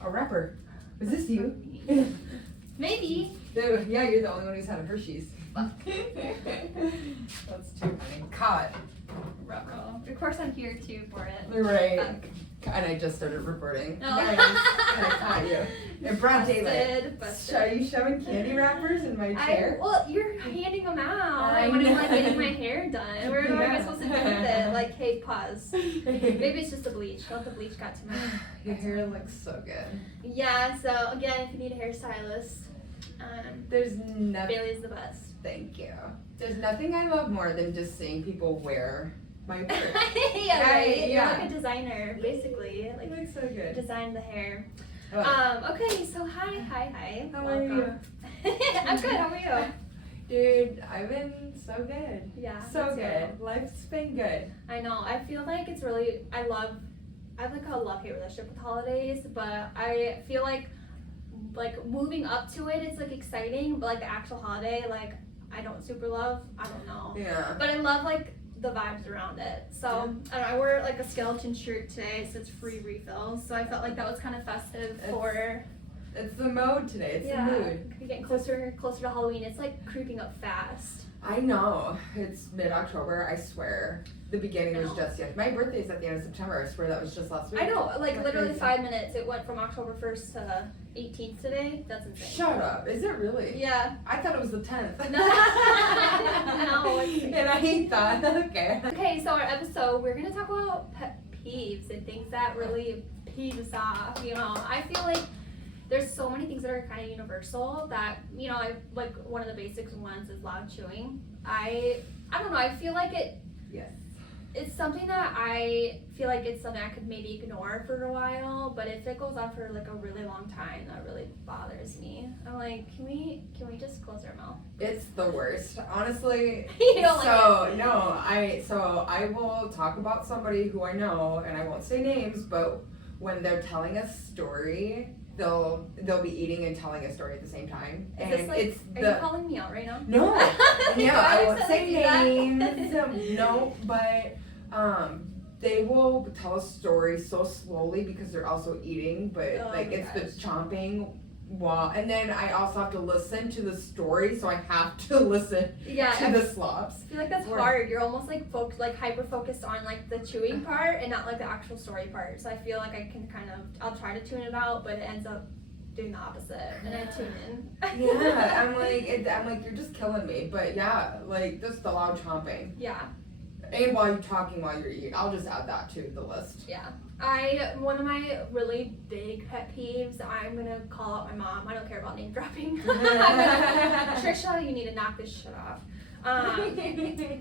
A rapper. Was this you? Maybe. Dude, yeah, you're the only one who's had a Hershey's. That's too funny. Caught. Ruh-roh. Of course I'm here too for it. Right. And I just started recording. No. Nice. And I caught you. In broad daylight. Busted. Are you shoving candy wrappers in my chair? Well, you're handing them out. I when I'm know. like getting my hair done. Where am I Yeah. supposed to do with it? Like, hey, pause. Maybe it's just the bleach. Let the bleach got to me. Your hair looks so good. Yeah, so again, if you need a hairstylist, There's nothing. Bailey's the best. Thank you. There's nothing I love more than just seeing people wear my work. Yeah, right. Yeah. You're like a designer, basically. Like, It looks so good. design the hair. Oh. Okay, so hi. How Welcome. are you? I'm good. How are you? Dude, I've been so good. Yeah. So me too. good. Life's been good. I know. I feel like it's really. I have like a love-hate relationship with holidays, but I feel like moving up to it, it's like exciting, but like the actual holiday, like I don't super love. I don't know. Yeah. But I love like the vibes around it. So I don't know, I wear like a skeleton shirt today, so it's free refills. So I felt like that was kind of festive for. It's the mode today. It's the mood. Getting closer to Halloween. It's like creeping up fast. I know. It's mid-October, I swear. The beginning was I know. just yet. My birthday's at the end of September. I swear that was just last week. I know, like Isn't that literally crazy? 5 minutes. It went from October 1st to 18th today. That's insane. Shut up. Is it really? Yeah. I thought it was the 10th. No. No, it's- And I hate that. Okay. Okay, so our episode, we're gonna talk about pet peeves and things that really peeve us off. You know, I feel like there's so many things that are kind of universal that, you know, I like one of the basic ones is loud chewing. I don't know, I feel like Yes. it's something that I feel like it's something I could maybe ignore for a while, but if it goes on for like a really long time, that really bothers me. I'm like, can we just close our mouth? It's the worst. Honestly. You don't like I will talk about somebody who I know, and I won't say names, but when they're telling a story, they'll be eating and telling a story at the same time. Is And this like, it's are you calling me out right now? No. Yeah, I won't say Do that. names. No, but they will tell a story so slowly because they're also eating, but Oh like my it's gosh. the chomping. Wow. And then I also have to listen to the story, so I have to listen Yeah, to the slops. I feel like that's Or- hard. You're almost like hyper focused on like the chewing part and not like the actual story part. So I feel like I can I'll try to tune it out, but it ends up doing the opposite, and I tune in. Yeah, I'm like you're just killing me. But yeah, like just the loud chomping. Yeah, And while you're talking while you're eating, I'll just add that to the list. yeah. One of my really big pet peeves, I'm gonna call out my mom. I don't care about name dropping. Trisha, you need to knock this shit off.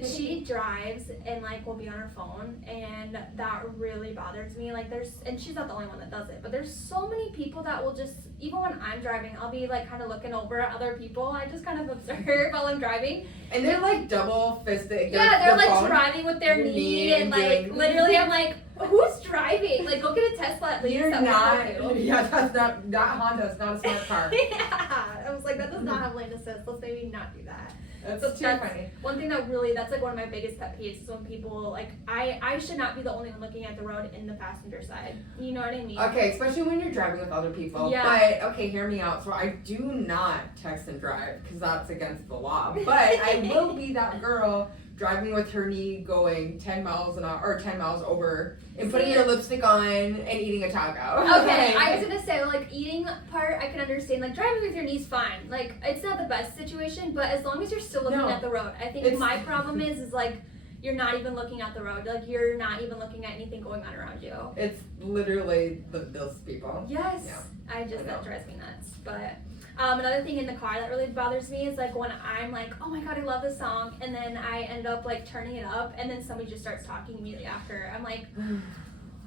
She drives and like will be on her phone, and that really bothers me. Like and she's not the only one that does it, but there's so many people that will just, even when I'm driving, I'll be like kind of looking over at other people. I just kind of observe while I'm driving. And they're like double fisted. Yeah, they're like phone. driving with their Your knee knee and and like doing- literally I'm like, who's driving? Like go get a Tesla at least. You're that will not. help you. Yeah, that Honda's not a smart car. Yeah, I was like, that does not have lane assist. Let's maybe not do that. That's So too that's funny. one thing that's like one of my biggest pet peeves is when people like I should not be the only one looking at the road in the passenger side. You know what I mean? Okay, especially when you're driving with other people. Yeah. But okay, hear me out. So I do not text and drive because that's against the law. But I will be that girl driving with her knee going 10 miles an hour or 10 miles over and putting See? your lipstick on and eating a taco. Okay, I was gonna say like eating part I can understand. Like driving with your knees fine. Like it's not the best situation, but as long as you're still looking No. at the road. I think my problem is like you're not even looking at the road. Like you're not even looking at anything going on around you. It's literally those people. Yes. Yeah. I just I know. that drives me nuts. But another thing in the car that really bothers me is like when I'm like, oh my god, I love this song, and then I end up like turning it up, and then somebody just starts talking immediately after. I'm like,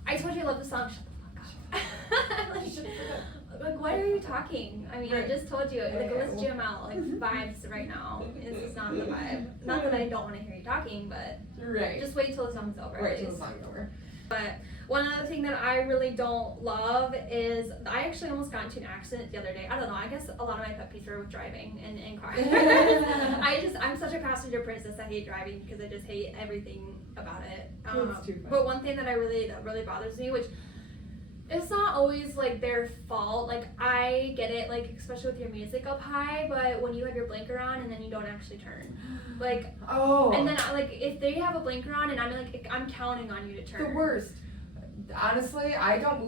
I told you I love the song. Shut the fuck up. like, why are you talking? I mean, I Right. just told you. Like, Yeah. let's jam out. Like vibes right now. This is not the vibe. Not that I don't want to hear you talking, but Right. just wait till the song's over. Wait at till the least. song's over. But one other thing that I really don't love is I actually almost got into an accident the other day. I don't know. I guess a lot of my pet peeves are with driving and in cars. I'm such a passenger princess. I hate driving because I just hate everything about it. That's too funny. But one thing that really bothers me, which It's not always like their fault. Like I get it, like especially with your music up high, but when you have your blinker on and then you don't actually turn, like and then like if they have a blinker on and I'm counting on you to turn. The worst. Honestly, I don't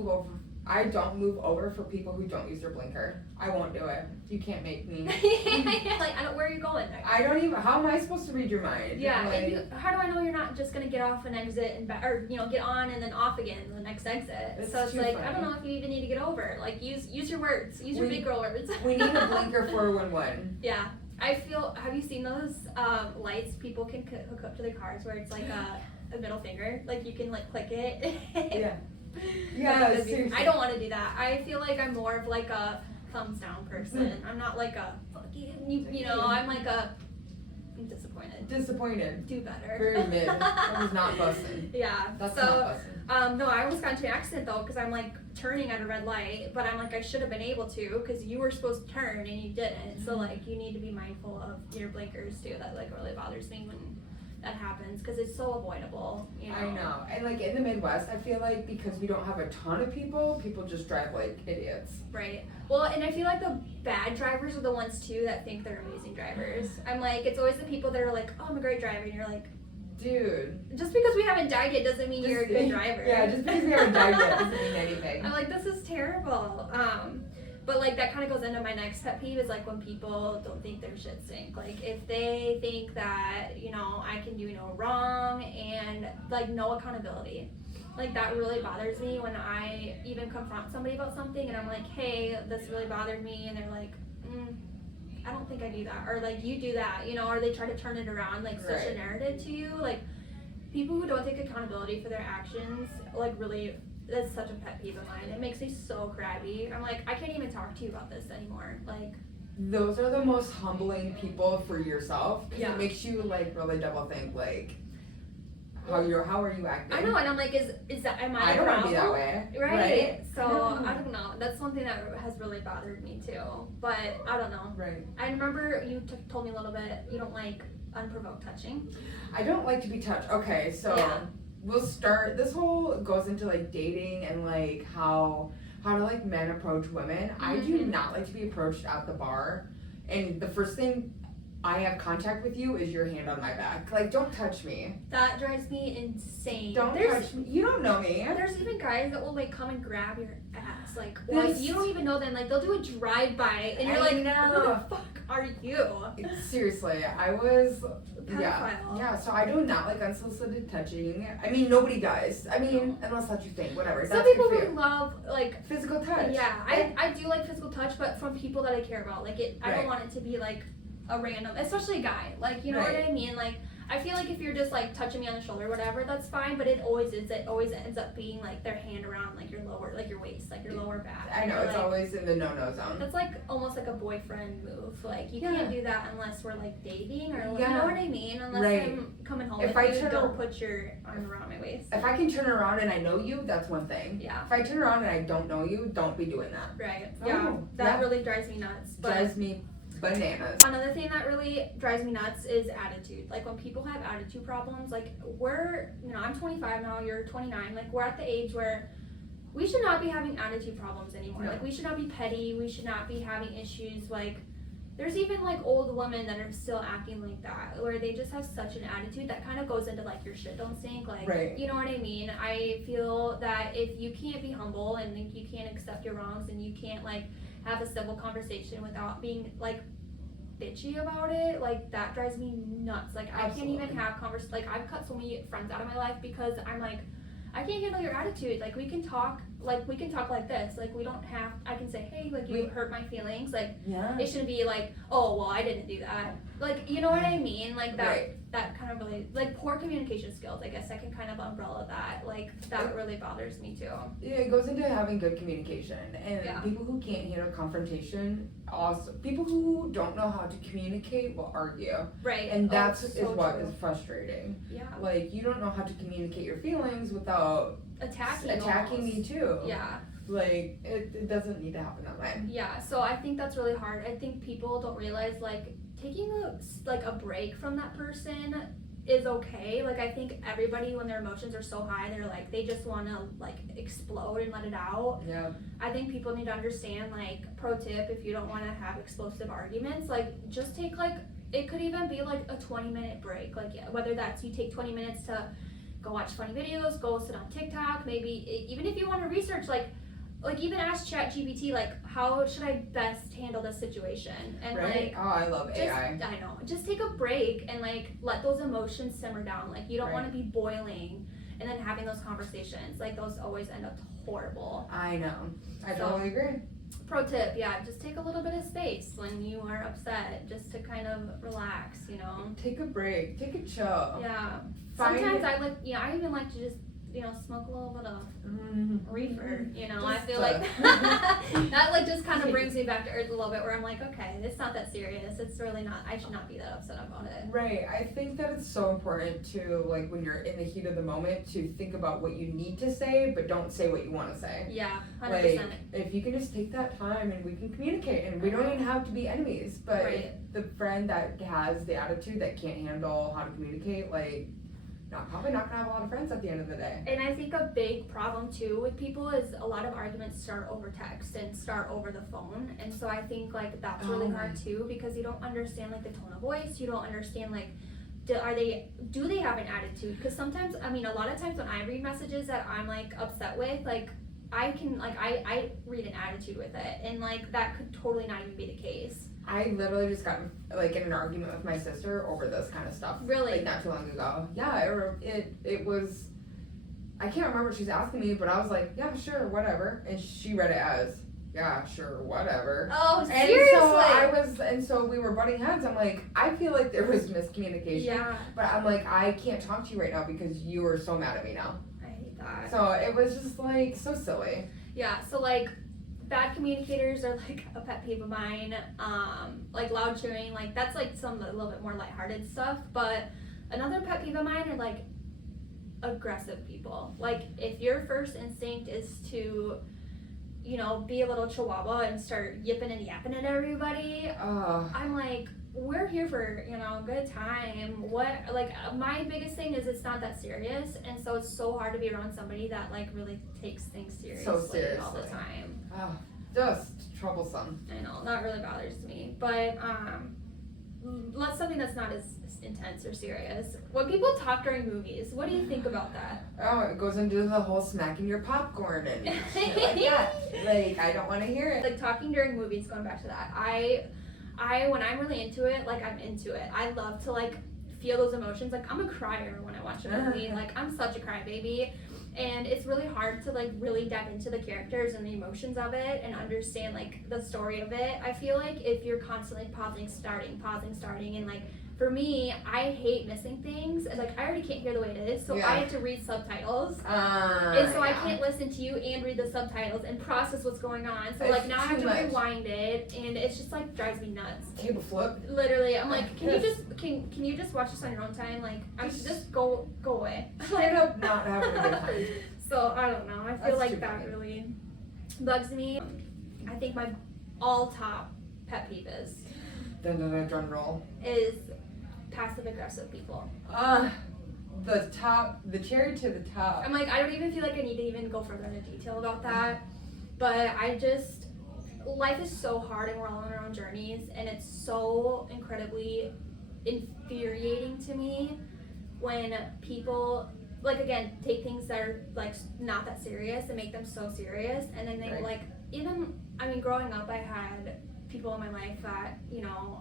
move over for people who don't use their blinker. I won't do it. You can't make me. Like where are you going next? I don't even. How am I supposed to read your mind? Yeah. Like, how do I know you're not just gonna get off and exit and or get on and then off again the next exit? So it's like funny. I don't know if you even need to get over. Like use your words. Use your big girl words. We need a blinker for when one. Yeah. I feel. Have you seen those lights people can hook up to their cars where it's like a middle finger? Like you can like click it. Yeah. Yeah, seriously. I don't want to do that. I feel like I'm more of like a thumbs down person. I'm not like a fuck you know. I'm like I'm disappointed. Disappointed. Do better. Very mid. That was not busting. Yeah. That's not busting. No, I almost got into an accident though because I'm like turning at a red light, but I'm like I should have been able to because you were supposed to turn and you didn't. So like you need to be mindful of your blinkers too. That like really bothers me when that happens because it's so avoidable, you know. I know. And like in the Midwest, I feel like because we don't have a ton of people just drive like idiots. Right. Well, and I feel like the bad drivers are the ones too that think they're amazing drivers. I'm like, it's always the people that are like, oh, I'm a great driver, and you're like, dude, just because we haven't died yet doesn't mean you're a good driver. Yeah, just because we haven't died yet doesn't mean anything. I'm like, this is terrible. But like that kind of goes into my next pet peeve is like when people don't think their shit stink. Like if they think that, I can do no wrong and like no accountability. Like that really bothers me when I even confront somebody about something and I'm like, hey, this really bothered me, and they're like, I don't think I do that, or like you do that, or they try to turn it around, like switch a narrative to you. Like people who don't take accountability for their actions, like really, that's such a pet peeve of mine. It makes me so crabby. I'm like, I can't even talk to you about this anymore. Like those are the most humbling people for yourself. Yeah. It makes you like really double think like how are you acting? I know, and I'm like, is that am I? I don't want to be that way. Right. So I don't know. That's something that has really bothered me too. But I don't know. Right. I remember you told me a little bit. You don't like unprovoked touching. I don't like to be touched. Okay, so. Yeah. We'll start, this whole goes into like dating and like how to like men approach women. Mm-hmm. I do not like to be approached at the bar, and the first thing I have contact with you is your hand on my back. Like, don't touch me. That drives me insane. Don't touch me. You don't know me. There's even guys that will like come and grab your ass, like, or you don't even know them. Like they'll do a drive-by, and you're like, who the fuck are you? Seriously, I was. Pedophile. Yeah, so I do not like unsolicited touching. I mean, nobody does. I mean, unless that's your thing, whatever. Some people would love, like... physical touch. Yeah, I do like physical touch, but from people that I care about. Like, I don't want it to be, like, a random... Especially a guy. Like, you know what I mean? Like, I feel like if you're just, like, touching me on the shoulder or whatever, that's fine, but it always ends up being, like, their hand around, like, your waist, like, your lower back. I know, it's always in the no-no zone. That's, like, almost like a boyfriend move. Like, you can't do that unless we're, like, dating or, like, you know what I mean? Unless I'm coming home with you, don't put your arm around my waist. If I can turn around and I know you, that's one thing. Yeah. If I turn around and I don't know you, don't be doing that. Right. Yeah. That really drives me nuts. Drives me bananas. Another thing that really drives me nuts is attitude. Like when people have attitude problems, like I'm 25 now, you're 29, like we're at the age where we should not be having attitude problems anymore. No. Like we should not be petty, we should not be having issues. Like there's even like old women that are still acting like that, where they just have such an attitude that kind of goes into like your shit don't stink, like you know what I mean? I feel that if you can't be humble and you can't accept your wrongs and you can't like have a civil conversation without being like bitchy about it, like that drives me nuts. Like I can't even have like I've cut so many friends out of my life because I'm like, I can't handle your attitude. Like we can talk like this. Like we don't have, I can say, hey, like you hurt my feelings. Like it shouldn't be like, oh well I didn't do that. Like you know what I mean? Like that kind of really, like poor communication skills, I guess I can kind of umbrella that. Like that really bothers me too. Yeah, it goes into having good communication, and people who can't handle confrontation, also people who don't know how to communicate will argue. Right. And that's what is frustrating. Yeah. Like you don't know how to communicate your feelings without attacking me too. Yeah. Like it doesn't need to happen that way. Yeah, so I think that's really hard. I think people don't realize like taking a break from that person is okay. Like, I think everybody, when their emotions are so high, they're like, they just want to like explode and let it out. Yeah. I think people need to understand, like, pro tip, if you don't want to have explosive arguments, like, just take like, it could even be like a 20-minute break. Like, whether that's you take 20 minutes to go watch funny videos, go sit on TikTok, maybe even if you want to research, like even ask ChatGPT, like, how should I best handle this situation? And right? like, oh, I love AI. I know. Just take a break and like let those emotions simmer down. Like, you don't want to be boiling and then having those conversations. Like, those always end up horrible. I know. I totally agree. Pro tip, just take a little bit of space when you are upset, just to kind of relax, you know. Take a break. Take a chill. Yeah. Sometimes I even like to just, smoke a little bit of reefer, I feel like that like just kind of brings me back to earth a little bit, where I'm like, okay, it's not that serious. It's really not, I should not be that upset about it. Right. I think that it's so important to, like, when you're in the heat of the moment, to think about what you need to say, but don't say what you want to say. Yeah, 100%. Like, if you can just take that time and we can communicate, and we don't even have to be enemies, but the friend that has the attitude that can't handle how to communicate, like, probably not gonna have a lot of friends at the end of the day. And I think a big problem too with people is a lot of arguments start over text and start over the phone, and so I think like that's really hard too, because you don't understand like the tone of voice, you don't understand like do they have an attitude? Because sometimes, I mean, a lot of times when I read messages that I'm like upset with, like I can like I read an attitude with it, and like that could totally not even be the case. I literally just got like in an argument with my sister over this kind of stuff. Really? Like not too long ago. Yeah, it was, I can't remember what she's asking me, but I was like, yeah, sure, whatever. And she read it as, yeah, sure, whatever. Oh, seriously? And so we were butting heads. I'm like, I feel like there was miscommunication. Yeah. But I'm like, I can't talk to you right now because you are so mad at me now. I hate that. So it was just like so silly. Yeah, so like bad communicators are like a pet peeve of mine. Like loud chewing, like that's like some a little bit more lighthearted stuff. But another pet peeve of mine are like aggressive people. Like if your first instinct is to, be a little chihuahua and start yipping and yapping at everybody, I'm like, we're here for, a good time. My biggest thing is it's not that serious, and so it's so hard to be around somebody that like really takes things seriously all the time. Oh, just troublesome. I know, that really bothers me. But let's something that's not as intense or serious. When people talk during movies, what do you think about that? Oh, it goes into the whole smacking your popcorn and shit like that. Like, I don't want to hear it. Like talking during movies, going back to that, I when I'm really into it, like I'm into it. I love to like feel those emotions. Like I'm a crier when I watch a movie. Like I'm such a crybaby. And it's really hard to like really dive into the characters and the emotions of it and understand like the story of it. I feel like if you're constantly pausing, starting, and like for me, I hate missing things, and like I already can't hear the way it is, so I have to read subtitles, and so I can't listen to you and read the subtitles and process what's going on. So like now I have to rewind it, and it's just like drives me nuts. Table flip. Literally, I'm like, can you just watch this on your own time? Like, I'm just go away. Straight up not having a good time. So I don't know. I feel like that really bugs me. I think my all top pet peeve is drum roll is passive aggressive people. The cherry to the top. I'm like, I don't even feel like I need to even go further into detail about that. But life is so hard, and we're all on our own journeys, and it's so incredibly infuriating to me when people, like, again, take things that are like not that serious and make them so serious, and then they like, even, I mean, growing up, I had people in my life that,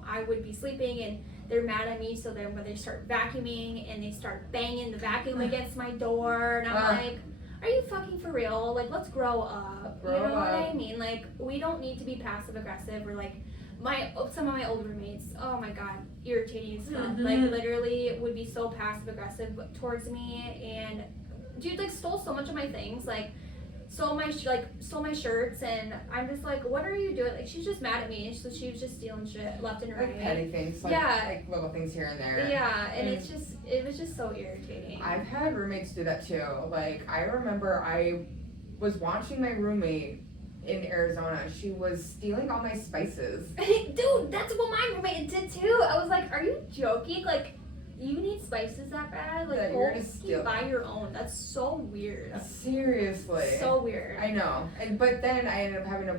I would be sleeping and they're mad at me, so then when they start vacuuming and they start banging the vacuum against my door, and I'm like, are you fucking for real? Like, let's grow up. What I mean? Like, we don't need to be passive aggressive, or like some of my old roommates, oh my god, irritating as fuck. Like literally would be so passive aggressive towards me, and dude like stole so much of my things, like stole my shirts, and I'm just like, what are you doing? Like, she's just mad at me, so she was just stealing shit left and right. Like petty things, like little things here and there. Yeah, and it was just so irritating. I've had roommates do that too. Like, I remember I was watching my roommate in Arizona. She was stealing all my spices. Dude, that's what my roommate did too. I was like, are you joking? Like, you need spices that bad? Like, go buy your own. That's so weird. Seriously. So weird. I know. But then I ended up having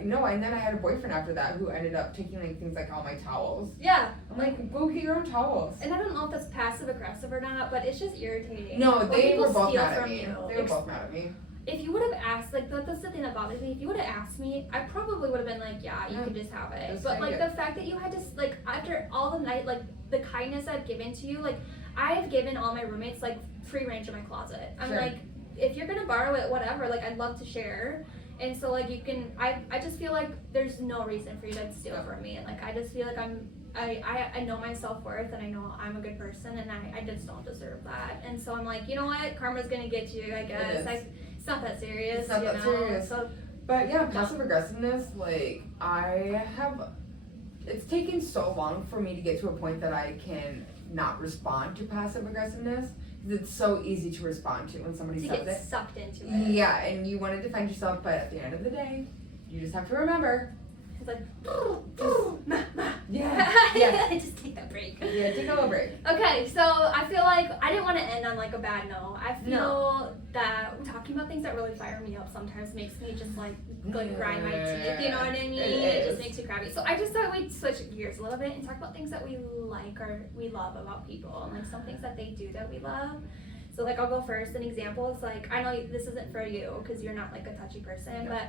and then I had a boyfriend after that who ended up taking like things like all my towels. Yeah. I'm like, go get your own towels. And I don't know if that's passive aggressive or not, but it's just irritating. No, they were both mad at me. They were both mad at me. If you would have asked, like, that's the thing that bothers me. If you would have asked me, I probably would have been like, yeah, you can just have it. But, like, the fact that you had to, like, after all the night, like, the kindness I've given to you, like, I've given all my roommates, like, free range in my closet. I'm like, if you're going to borrow it, whatever, like, I'd love to share. And so, like, you can, I just feel like there's no reason for you to steal from me. And, like, I just feel like I know my self-worth and I know I'm a good person and I just don't deserve that. And so I'm like, you know what? Karma's going to get you, I guess. It's not that serious. It's not that serious. So, but yeah, passive aggressiveness, like, it's taken so long for me to get to a point that I can not respond to passive aggressiveness. It's so easy to respond to when somebody says it. To get sucked into it. Yeah, and you want to defend yourself, but at the end of the day, you just have to remember. It's like, yeah. Just take that break. Yeah, take a little break. Okay, so I feel like I didn't want to end on like a bad note. I feel that talking about things that really fire me up sometimes makes me just like grind my teeth. You know what I mean? It just makes me crabby. So I just thought we'd switch gears a little bit and talk about things that we like or we love about people and like some things that they do that we love. So like I'll go first. An example is like, I know this isn't for you because you're not like a touchy person, but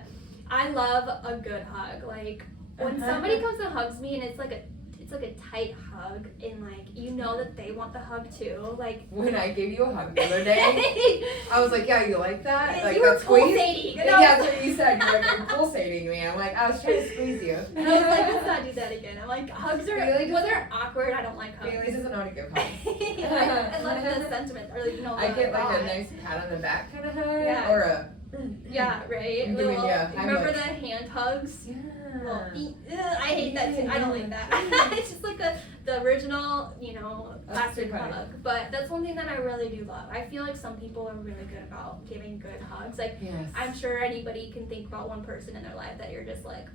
I love a good hug. Like when somebody comes and hugs me and it's like a tight hug and like you know that they want the hug too. Like when I gave you a hug the other day, I was like, yeah, you like that? Like you were pulsating. Yeah, that's what you said. You were like pulsating me. I'm like, I was trying to squeeze you. And I was like, let's not do that again. I'm like, hugs are when they're awkward. I don't like hugs. Bailey doesn't know how to give hugs. I love the sentiment, or like you know. I get like a nice pat on the back kind of hug, or a. Yeah, right. Remember the hand hugs? Yeah. I hate that too. I don't like that. It's just like the original, plastic hug. But that's one thing that I really do love. I feel like some people are really good about giving good hugs. Like, I'm sure anybody can think about one person in their life that you're just like,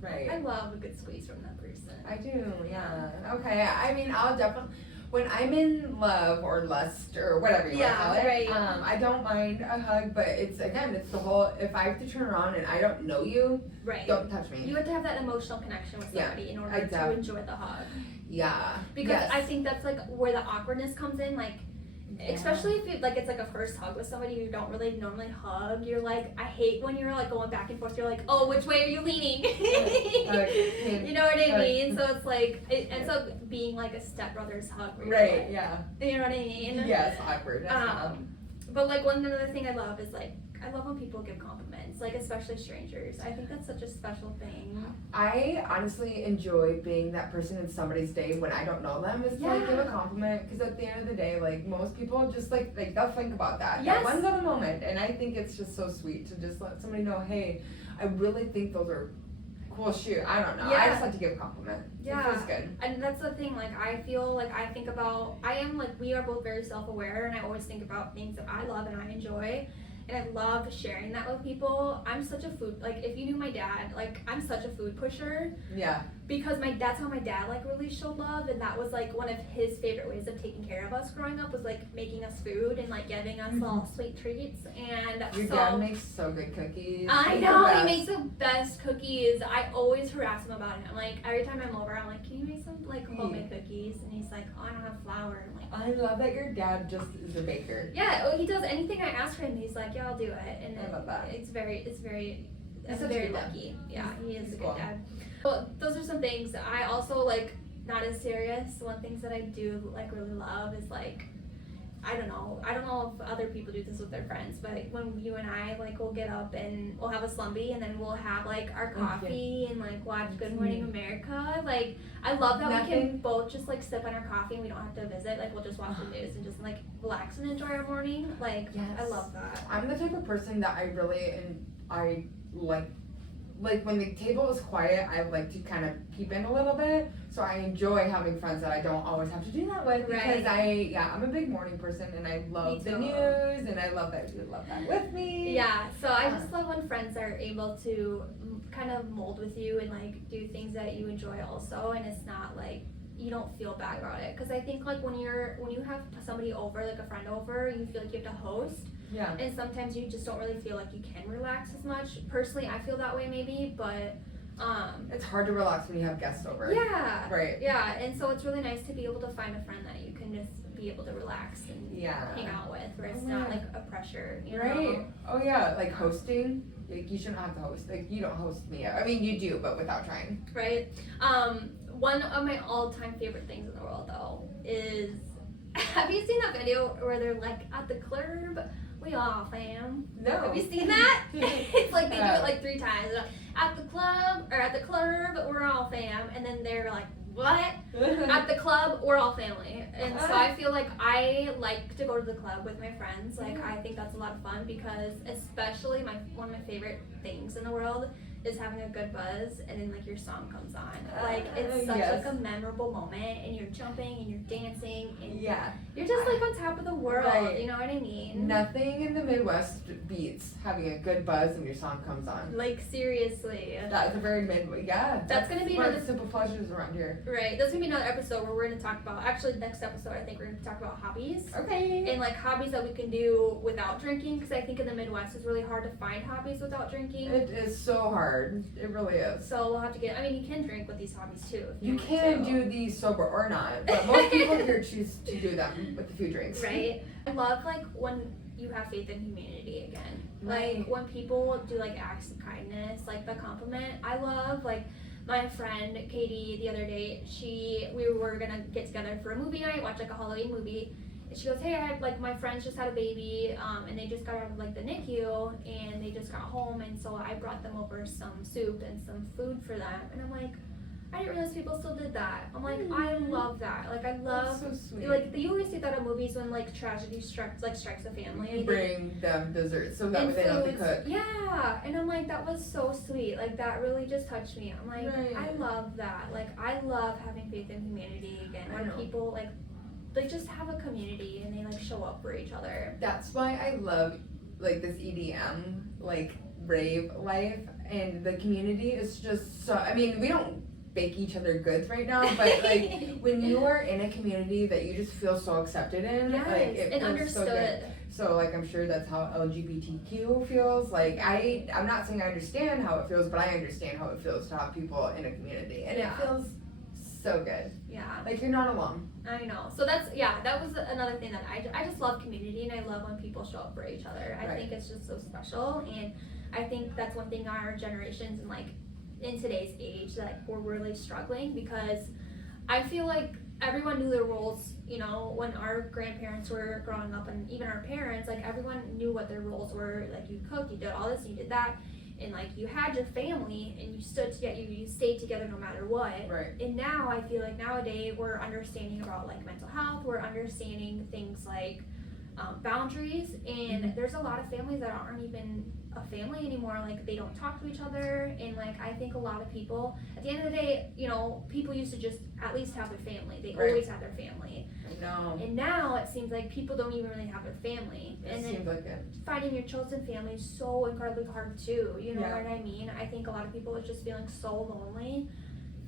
right. I love a good squeeze from that person. I do, yeah. Okay, I mean, I'll definitely. When I'm in love or lust or whatever you want to call it, right. I don't mind a hug, but it's the whole, if I have to turn around and I don't know you, don't touch me. You have to have that emotional connection with somebody in order to enjoy the hug. Yeah. Because I think that's like where the awkwardness comes in, like, especially if it's like a first hug with somebody you don't really normally hug. You're like, I hate when you're like going back and forth. You're like, oh, which way are you leaning? You know what I mean? So it's like it ends up being like a stepbrother's hug. Right. Like, yeah. You know what I mean? Yes, awkward. But like one other thing I love is like I love when people give compliments, like especially strangers. I think that's such a special thing. I honestly enjoy being that person in somebody's day when I don't know them is to like give a compliment, because at the end of the day, like most people just like they'll think about that. Yes. That one little moment, and I think it's just so sweet to just let somebody know, hey, I really think those are cool shoes. I don't know. I just like to give a compliment. Yeah. It feels good. And that's the thing, like I feel like I think about we are both very self-aware, and I always think about things that I love and I enjoy. And I love sharing that with people. I'm such a if you knew my dad, like I'm such a food pusher. Yeah. Because that's how my dad like really showed love, and that was like one of his favorite ways of taking care of us growing up was like making us food and like giving us little sweet treats. And your dad makes so good cookies. I know, he makes the best cookies. I always harass him about it. I'm like, every time I'm over, I'm like, can you make some like homemade cookies? And he's like, oh, I don't have flour. I'm like, I love that your dad just is a baker. Yeah, well, he does anything I ask for him. He's like, yeah, I'll do it. And I love that. It's very very lucky. Yeah, he is a good dad. Well, those are some things. I also like not as serious. One things that I do like really love is like I don't know if other people do this with their friends, but when you and I like we'll get up and we'll have a slumbie and then we'll have like our coffee and like watch Good Morning America. Like I love that we can both just like sip on our coffee and we don't have to visit. Like we'll just watch the news and just like relax and enjoy our morning. Like I love that. I'm the type of person that I like when the table is quiet, I like to kind of peep in a little bit. So I enjoy having friends that I don't always have to do that with because I'm a big morning person and I love the news and I love that you love that with me. Yeah, so I just love when friends are able to kind of mold with you and like do things that you enjoy also, and it's not like you don't feel bad about it. Because I think like when you have somebody over, like a friend over, you feel like you have to host. Yeah. And sometimes you just don't really feel like you can relax as much. Personally, I feel that way maybe, but it's hard to relax when you have guests over. Yeah. Right. Yeah, and so it's really nice to be able to find a friend that you can just be able to relax and hang out with, where it's not like a pressure, you know? Oh yeah, like hosting. Like you shouldn't have to host. Like you don't host me. I mean you do, but without trying. Right. One of my all-time favorite things in the world though is, have you seen that video where they're like at the club? We all fam. No. Have you seen that? It's like they do it like 3 times. At the club, or at the club, we're all fam. And then they're like, what? At the club, we're all family. And so I feel like I like to go to the club with my friends. Like I think that's a lot of fun because especially one of my favorite things in the world is having a good buzz and then like your song comes on. Like it's such like a memorable moment and you're jumping and you're dancing and you're just like on top of the world. Right. You know what I mean? Nothing in the Midwest beats having a good buzz and your song comes on. Like seriously. That's a very Midwest. Yeah. That's gonna be another simple pleasures around here. Right. That's gonna be another episode where we're gonna talk about. Actually, next episode I think we're gonna talk about hobbies. Okay. And like hobbies that we can do without drinking, because I think in the Midwest it's really hard to find hobbies without drinking. It is so hard. It really is. So we'll have to get. I mean, you can drink with these hobbies too. If you can do these sober or not, but most people here choose to do them with a few drinks. Right. I love like when you have faith in humanity again. Like when people do like acts of kindness, like the compliment. I love like my friend Katie the other day. We were gonna get together for a movie night, watch like a Halloween movie. And she goes, hey, I have like my friends just had a baby, and they just got out of like the NICU, and they just got home, and so I brought them over some soup and some food for them. And I'm like, I didn't realize people still did that. I'm like, I love that. Like I love, that's so sweet. Like you always see that in movies when like tragedy strikes a family. You bring them desserts so that way they don't have to cook. Yeah, and I'm like, that was so sweet. Like that really just touched me. I'm like, I love that. Like I love having faith in humanity again. When people like they just have a community and they like show up for each other. That's why I love like this EDM like rave life, and the community is just so. I mean, we don't bake each other goods right now, but like when you are in a community that you just feel so accepted in, like it feels understood. So good. So like I'm sure that's how LGBTQ feels. Like I'm not saying I understand how it feels, but I understand how it feels to have people in a community, and it feels so good. Yeah. Like you're not alone. I know. So that was another thing that I just love community, and I love when people show up for each other. I think it's just so special, and I think that's one thing our generations and like in today's age that we're really struggling, because I feel like everyone knew their roles, you know, when our grandparents were growing up, and even our parents, like everyone knew what their roles were. Like you cooked, you did all this, you did that. And like you had your family and you stood together, you stayed together no matter what. Right. And now I feel like nowadays we're understanding about like mental health, we're understanding things like boundaries, and there's a lot of families that aren't even a family anymore. Like they don't talk to each other, and like I think a lot of people at the end of the day, you know, people used to just at least have their family. They always had their family. No. And now it seems like people don't even really have their family. It seems like it. Finding your chosen family is so incredibly hard too. You know what I mean? I think a lot of people are just feeling so lonely.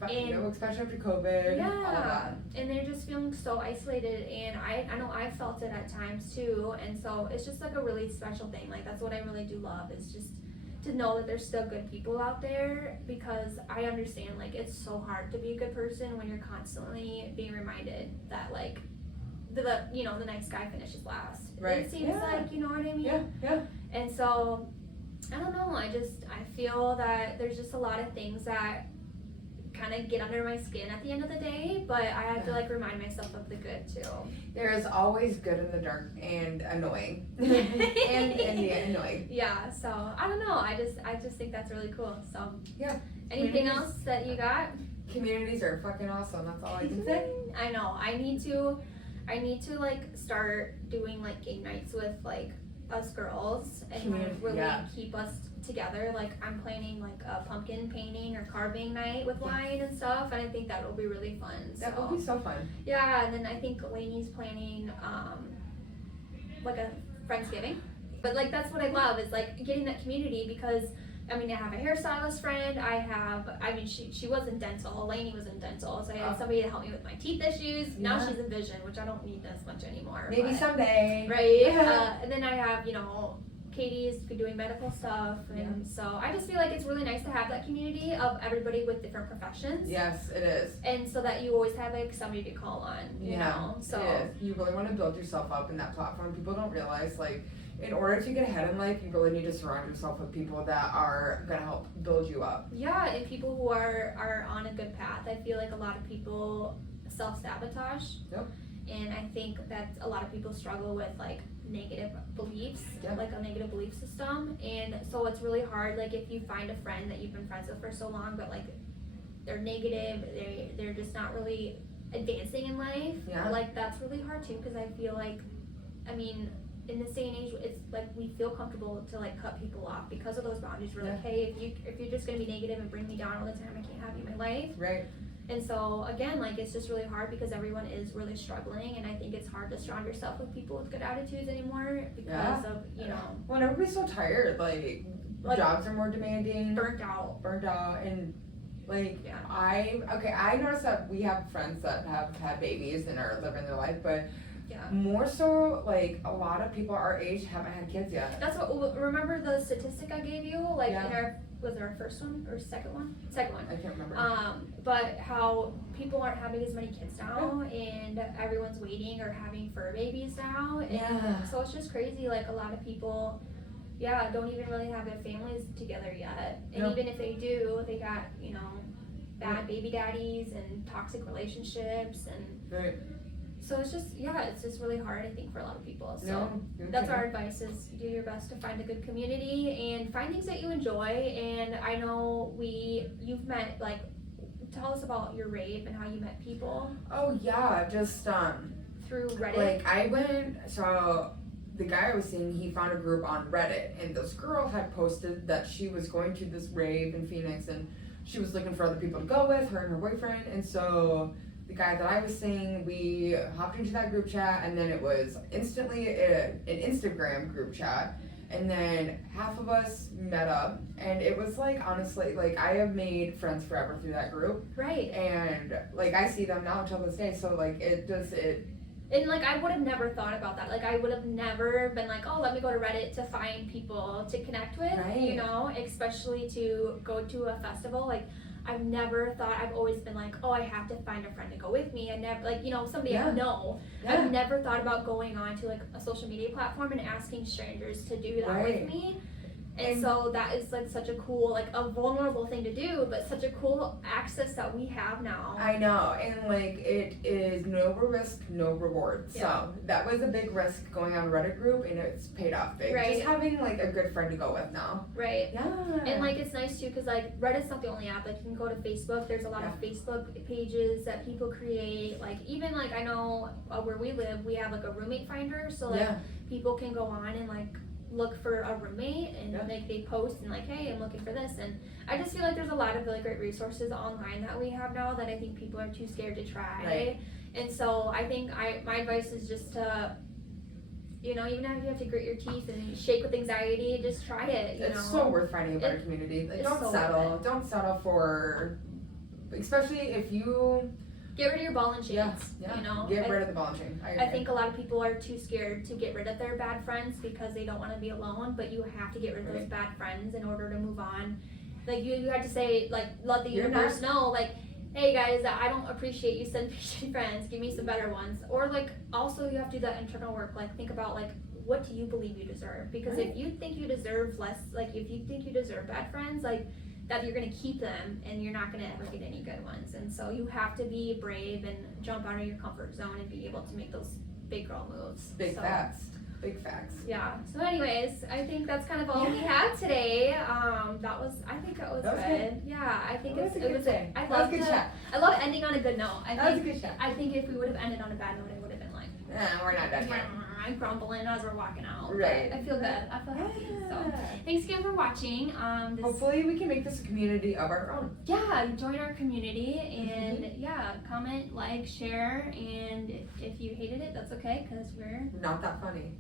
And, you know, especially after COVID. Yeah. All that. And they're just feeling so isolated, and I know I felt it at times too. And so it's just like a really special thing. Like that's what I really do love, is just to know that there's still good people out there, because I understand like it's so hard to be a good person when you're constantly being reminded that like the you know the next guy finishes last. Right. It seems like, you know what I mean? Yeah. And so I don't know, I feel that there's just a lot of things that kind of get under my skin at the end of the day, but I have to like remind myself of the good too. There is always good in the dark and annoying. and annoying. Yeah, so I don't know, I just think that's really cool. So yeah. Anything else that you got? Communities are fucking awesome, that's all I can say. I know. I need to like start doing like game nights with like us girls and like really keep us together. Like I'm planning like a pumpkin painting or carving night with wine and stuff, and I think that will be really fun. That will be so fun. Yeah, and then I think Lainey's planning like a Friendsgiving. But like that's what I love, is like getting that community, because I mean, I have a hairstylist friend. She was in dental. Lainey was in dental, so I had somebody to help me with my teeth issues. Now she's in vision, which I don't need as much anymore. Maybe someday. Right. And then I have, Katie's doing medical stuff, and so I just feel like it's really nice to have that community of everybody with different professions. Yes, it is. And so that you always have like somebody to call on, you know. So it is. You really want to build yourself up in that platform. People don't realize, like, in order to get ahead in life, you really need to surround yourself with people that are gonna help build you up. Yeah, and people who are on a good path. I feel like a lot of people self-sabotage. Yep. And I think that a lot of people struggle with like negative beliefs, like a negative belief system. And so it's really hard, like if you find a friend that you've been friends with for so long, but like they're negative, they're just not really advancing in life. Yeah. Like that's really hard too, because I feel like, I mean, in this day and age, it's like we feel comfortable to like cut people off because of those boundaries. We're like, hey, if you're just gonna be negative and bring me down all the time, I can't have you in my life. Right. And so again, like it's just really hard because everyone is really struggling, and I think it's hard to surround yourself with people with good attitudes anymore because of Well, everybody's so tired. Like jobs are more demanding. Burnt out, and like I noticed that we have friends that have had babies and are living their life, but more so like a lot of people our age haven't had kids yet. That's what. Remember the statistic I gave you? Like in was it our first one or second one? Second one. I can't remember. But how people aren't having as many kids now, and everyone's waiting or having fur babies now. And so it's just crazy. Like a lot of people, don't even really have their families together yet. And even if they do, they got bad baby daddies and toxic relationships and. So it's just really hard, I think, for a lot of people. So that's our advice: is do your best to find a good community and find things that you enjoy. And I know you've met, like, tell us about your rave and how you met people. Oh yeah, just through Reddit. So the guy I was seeing, he found a group on Reddit, and this girl had posted that she was going to this rave in Phoenix, and she was looking for other people to go with, her and her boyfriend, and so the guy that I was seeing, we hopped into that group chat, and then it was instantly an Instagram group chat, and then half of us met up, and it was like, honestly, like I have made friends forever through that group. Right. And like I see them now until this day, so like it. And like I would have never thought about that. Like I would have never been like, oh, let me go to Reddit to find people to connect with, especially to go to a festival. Like I've never thought, I've always been like, oh, I have to find a friend to go with me. I never, like, somebody I know. I've never thought about going on to like a social media platform and asking strangers to do that with me. And so that is like such a cool, like a vulnerable thing to do, but such a cool access that we have now. I know, and like it is no risk, no reward. So that was a big risk going on Reddit group, and it's paid off big. Just having like a good friend to go with now. Right. Yeah. And like it's nice too, because like Reddit's not the only app. Like you can go to Facebook. There's a lot of Facebook pages that people create. Like even like I know where we live, we have like a roommate finder, so like people can go on and like look for a roommate, and like they post and like, hey, I'm looking for this. And I just feel like there's a lot of really great resources online that we have now that I think people are too scared to try. And so I think my advice is just to even if you have to grit your teeth and shake with anxiety, just try it. It's so worth finding a better community. Like, don't settle for, especially if you get rid of your ball and chains. Get rid of the ball and chain. I think a lot of people are too scared to get rid of their bad friends because they don't want to be alone, but you have to get rid of those bad friends in order to move on. Like you have to say, like, let the universe know, like, hey guys, I don't appreciate you sending me shitty friends, give me some better ones. Or like also you have to do that internal work, like think about like, what do you believe you deserve? Because if you think you deserve less, like if you think you deserve bad friends, like that you're going to keep them and you're not going to ever get any good ones. And so you have to be brave and jump out of your comfort zone and be able to make those big girl moves. Big facts. Yeah. So anyways, I think that's kind of all we had today. I think it was good. Yeah, I think it was a good day. I love ending on a good note. That was a good chat. I think if we would have ended on a bad note, it would have been like, we're not done yet. I'm grumbling as we're walking out. Right. I feel good. I feel happy. So thanks again for watching. Hopefully we can make this a community of our own. Yeah, join our community and comment, like, share, and if you hated it, that's okay because we're not that funny.